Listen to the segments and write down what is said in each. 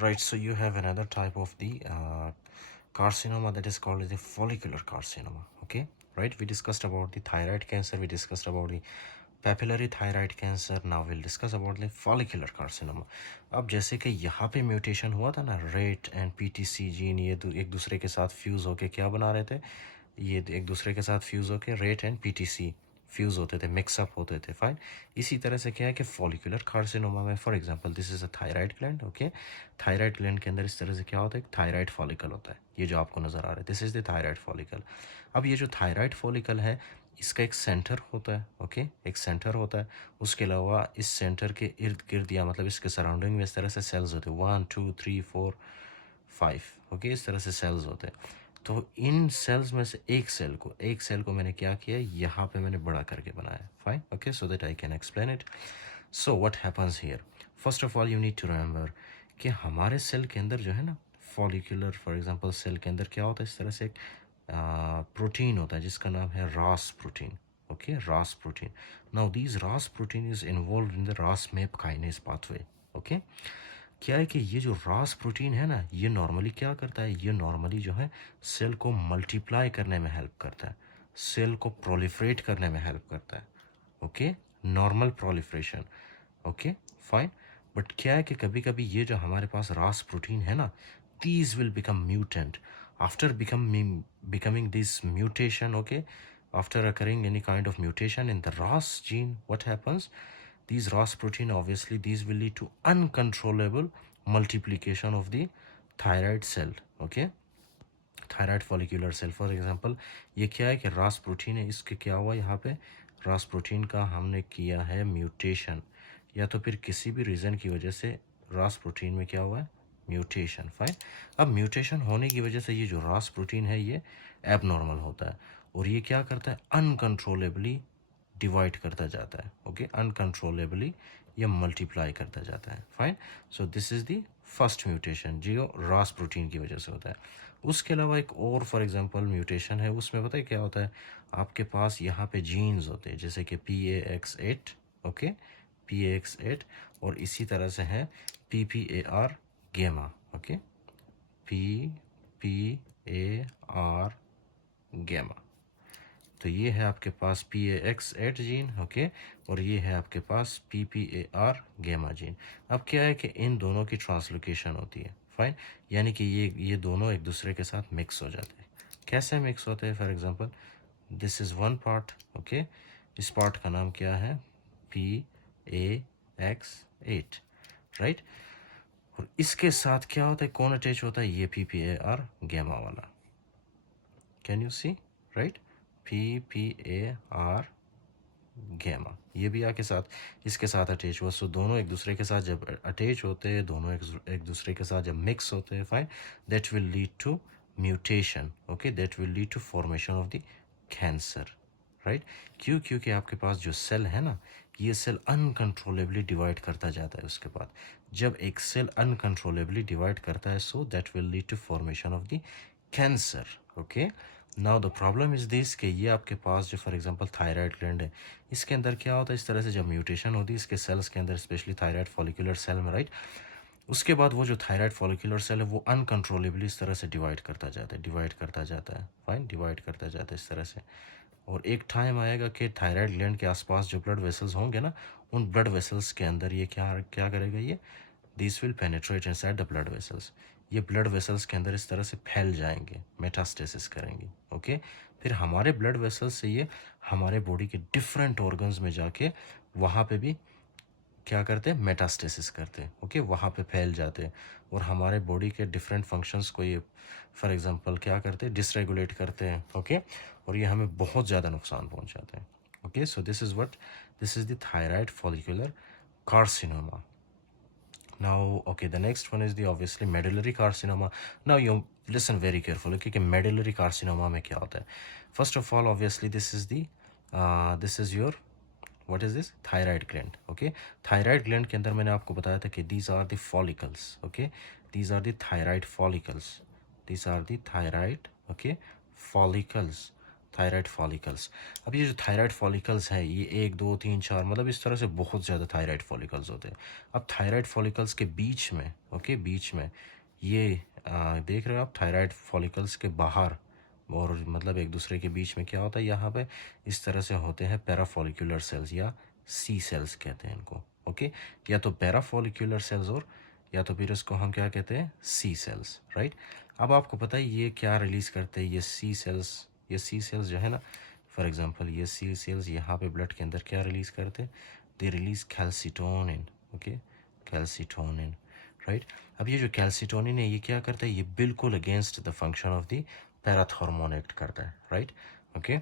Right, so you have another type of the carcinoma that is called the follicular carcinoma. Okay, right, we discussed about the thyroid cancer, we discussed about the papillary thyroid cancer. Now we'll discuss about the follicular carcinoma. अब जैसे कि यहाँ पे mutation हुआ था ना, rate and PTC gene, ये एक दूसरे के साथ फ्यूज़ होके क्या बना रहे थे, ये एक दूसरे के साथ फ्यूज़ होके रेट एंड पीटीसी फ्यूज़ होते थे, मिक्सअप होते थे। फाइन, इसी तरह से क्या है कि फॉलिकुलर कार्सिनोमा में, for example this is a thyroid gland. Okay, thyroid gland के अंदर इस तरह से क्या होता है, थायराइड फॉलिकल होता है, ये जो आपको नज़र आ रहा है, this is the thyroid follicle. अब ये जो थायराइड फॉलिकल है, इसका एक सेंटर होता है। ओके, एक सेंटर होता है। उसके अलावा इस सेंटर के इर्द गिर्द या मतलब इसके सराउंडिंग में इस तरह से सेल्स होते हैं, 1 2 3 4 5। ओके, इस तरह से सेल्स होते हैं। तो इन सेल्स में से एक सेल को मैंने क्या किया, यहाँ पे मैंने बड़ा करके बनाया। Fine, okay, so that I can explain it. So what happens here, first of all you need to remember कि हमारे सेल के अंदर जो है ना, फॉलिकुलर फॉर एग्जांपल सेल के अंदर क्या होता है, इस तरह से एक प्रोटीन होता है जिसका नाम है रास प्रोटीन। ओके, रास प्रोटीन। नाउ दिस रास protein is involve in the रास मेप काइनेज पाथवे। ओके, क्या है कि ये जो रास प्रोटीन है ना, ये नॉर्मली क्या करता है, ये नॉर्मली जो है सेल को मल्टीप्लाई करने में हेल्प करता है, सेल को प्रोलिफरेट करने में हेल्प करता है। Okay, normal proliferation. Okay, fine. But क्या है कि कभी कभी ये जो हमारे पास रास प्रोटीन है ना, these will become mutant after becoming this mutation. Okay, after occurring any kind of mutation in the RAS gene, what happens, these RAS protein, obviously these will lead to uncontrollable multiplication of the thyroid cell. Okay, thyroid follicular cell for example, ये क्या है कि रास protein है, इसके क्या हुआ यहाँ पे, रास प्रोटीन का हमने किया है म्यूटेशन, या तो फिर किसी भी रीज़न की वजह से रास प्रोटीन में क्या हुआ है, म्यूटेशन। फाइन, अब म्यूटेशन होने की वजह से ये जो रास प्रोटीन है ये एबनॉर्मल होता है, और ये क्या करता है, अनकंट्रोलेबली डिवाइड करता जाता है। ओके, अनकंट्रोलेबली ये मल्टीप्लाई करता जाता है। Fine, so this is the first mutation जो रास प्रोटीन की वजह से होता है। उसके अलावा एक और फॉर एग्जांपल म्यूटेशन है, उसमें पता है क्या होता है, आपके पास यहाँ पे जीन्स होते हैं जैसे कि PAX8। ओके, PAX8, और इसी तरह से है PPAR गेमा। ओके, PPAR गेमा। तो ये है आपके पास PAX8 जीन। ओके, और ये है आपके पास PPAR गेमा जीन। अब क्या है कि इन दोनों की ट्रांसलोकेशन होती है। फाइन, यानी कि ये दोनों एक दूसरे के साथ मिक्स हो जाते हैं। कैसे मिक्स होते हैं, for example this is one part. Okay, इस पार्ट का नाम क्या है, PAX8, राइट। और इसके साथ क्या होता है, कौन अटैच होता है, ये PPAR गेमा वाला। Can you see, right, PPAR gamma, ये भी आके साथ इसके साथ अटैच हुआ। सो दोनों एक दूसरे के साथ जब अटैच होते हैं, दोनों एक दूसरे के साथ जब मिक्स होते हैं, fine, that will lead to mutation. Okay, that will lead to formation of the cancer, right. क्यों, क्योंकि आपके पास जो सेल है ना, ये सेल अनकंट्रोलेबली डिवाइड करता जाता है। उसके बाद जब एक सेल अनकंट्रोलेबली डिवाइड करता है, so that will lead to formation of the cancer. Okay, now the problem is this कि ये आपके पास जो फॉर एग्जांपल थायराइड ग्लैंड है, इसके अंदर क्या होता है, इस तरह से जब म्यूटेशन होती है इसके सेल्स के अंदर, स्पेशली थायराइड फॉलिकुलर सेल में, राइट, उसके बाद वो जो थायराइड फॉलिकुलर सेल है वो अनकंट्रोलेबली इस तरह से डिवाइड करता जाता है, डिवाइड करता जाता है। फाइन, डिवाइड करता जाता है इस तरह से। और एक टाइम आएगा कि थायराइड ग्लैंड के आसपास जो ब्लड वेसल्स होंगे ना, उन ब्लड वेसल्स के अंदर ये क्या क्या करेगा, ये this will penetrate inside the blood vessels. ये ब्लड वेसल्स के अंदर इस तरह से फैल जाएंगे, मेटास्टेसिस करेंगे। ओके, फिर हमारे ब्लड वेसल्स से ये हमारे बॉडी के डिफरेंट ऑर्गन्स में जाके वहाँ पे भी क्या करते हैं, मेटास्टेसिस करते हैं। ओके, वहाँ पे फैल जाते हैं, और हमारे बॉडी के डिफरेंट फंक्शंस को ये फॉर एग्जांपल क्या करते हैं, डिसरेगुलेट करते हैं। ओके, और ये हमें बहुत ज़्यादा नुकसान पहुँचाते हैं। Okay, so this is the thyroid follicular carcinoma. Now, okay, the next one is the obviously medullary carcinoma. Now you listen very carefully, okay, कि medullary carcinoma में क्या होता है. First of all, obviously this is your, what is this, thyroid gland. Okay, thyroid gland के अंदर मैंने आपको बताया था कि these are the follicles. Okay, these are the thyroid follicles. These are the thyroid, okay, follicles. Thyroid follicles. अब ये जो थायराइड फॉलिकल्स है ये 1 2 3 4 मतलब इस तरह से बहुत ज़्यादा थायराइड फॉलिकल्स होते हैं। अब थायराइड फॉलिकल्स के बीच में, ओके, बीच में ये देख रहे हो आप, थायराइड फॉलिकल्स के बाहर और मतलब एक दूसरे के बीच में क्या होता है, यहाँ पे इस तरह से होते हैं पैराफॉलिकुलर सेल्स या सी सेल्स कहते हैं इनको, ओके। या तो पैराफॉलिकुलर सेल्स और या तो फिर इसको हम क्या कहते हैं, सी सेल्स, राइट। अब आपको पता है ये क्या रिलीज़ करते हैं, ये सी सेल्स, ये सी सेल्स जो है ना, फॉर एग्जांपल ये सी सेल्स यहाँ पे ब्लड के अंदर क्या रिलीज़ करते हैं, they release calcitonin, okay, calcitonin, right. अब ये जो कैल्सिटोनिन है ये क्या करता है, ये बिल्कुल against the function of the parathormone act करता है, राइट, ओके।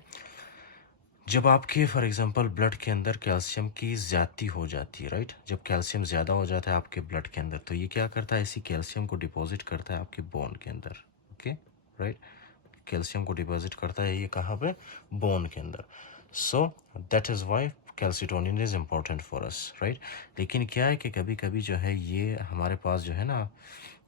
जब आपके फॉर एग्जांपल ब्लड के अंदर कैल्शियम की ज़्यादती हो जाती है, राइट, जब कैल्शियम ज़्यादा हो जाता है आपके ब्लड के अंदर तो ये क्या करता है, इसी कैल्शियम को डिपॉजिट करता है आपके बोन के अंदर, ओके, राइट। कैल्शियम को डिपॉजिट करता है ये कहाँ पे, बोन के अंदर। So that is why calcitonin is important for us, right. लेकिन क्या है कि कभी कभी जो है ये हमारे पास जो है ना,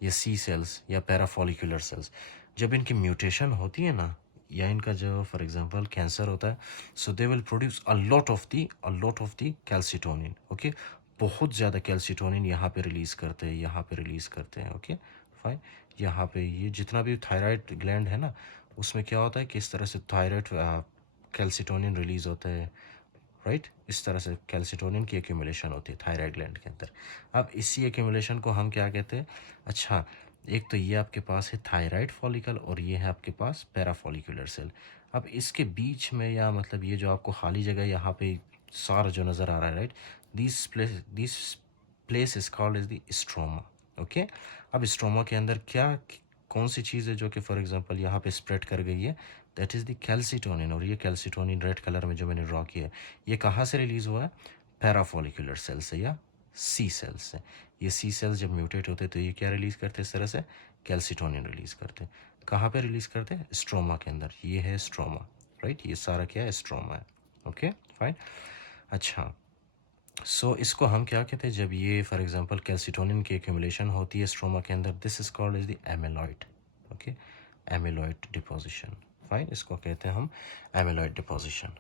ये सी सेल्स या पैराफॉलिकुलर सेल्स, जब इनकी म्यूटेशन होती है ना, या इनका जो फॉर एग्जांपल कैंसर होता है, so they will produce a lot of the calcitonin, okay. बहुत ज़्यादा कैल्सिटोनिन यहाँ पे रिलीज़ करते हैं, यहाँ पे रिलीज़ करते हैं, ओके, फाइन। यहाँ पे ये जितना भी थायराइड ग्लैंड है ना, उसमें क्या होता है कि इस तरह से थायराइड कैल्सिटोनिन रिलीज़ होता है, राइट। इस तरह से कैल्सिटोनिन की एक्यूमुलेशन होती है थायराइड ग्लैंड के अंदर। अब इसी एक्यूमुलेशन को हम क्या कहते हैं, अच्छा, एक तो ये आपके पास है थायराइड फॉलिकल और ये है आपके पास पैराफॉलिकुलर सेल। अब इसके बीच में या मतलब ये जो आपको खाली जगह यहाँ पे सारा जो नज़र आ रहा है, right, this place is called as the stroma, okay. अब स्ट्रोमा के अंदर क्या कौन सी चीज़ है जो कि फॉर एग्जांपल यहाँ पे स्प्रेड कर गई है, दैट इज़ द कैल्सिटोनिन। और ये कैल्सिटोनिन रेड कलर में जो मैंने ड्रॉ किया है ये कहाँ से रिलीज़ हुआ है, पैराफॉलिकुलर सेल से या सी सेल्स से। ये सी सेल्स जब म्यूटेट होते तो ये क्या रिलीज़ करते हैं, इस तरह से कैल्सिटोनिन रिलीज़ करते हैं। कहाँ पे रिलीज़ करते हैं, स्ट्रोमा के अंदर। ये है स्ट्रोमा, राइट, ये सारा क्या है, स्ट्रोमा है, ओके, फाइन। अच्छा, सो इसको हम क्या कहते हैं, जब ये फॉर एग्जांपल कैल्सिटोनिन की एक्यूमुलेशन होती है स्ट्रोमा के अंदर, this is called as the amyloid, okay, amyloid deposition, fine, इसको कहते हैं हम एमिलॉइड डिपोजिशन।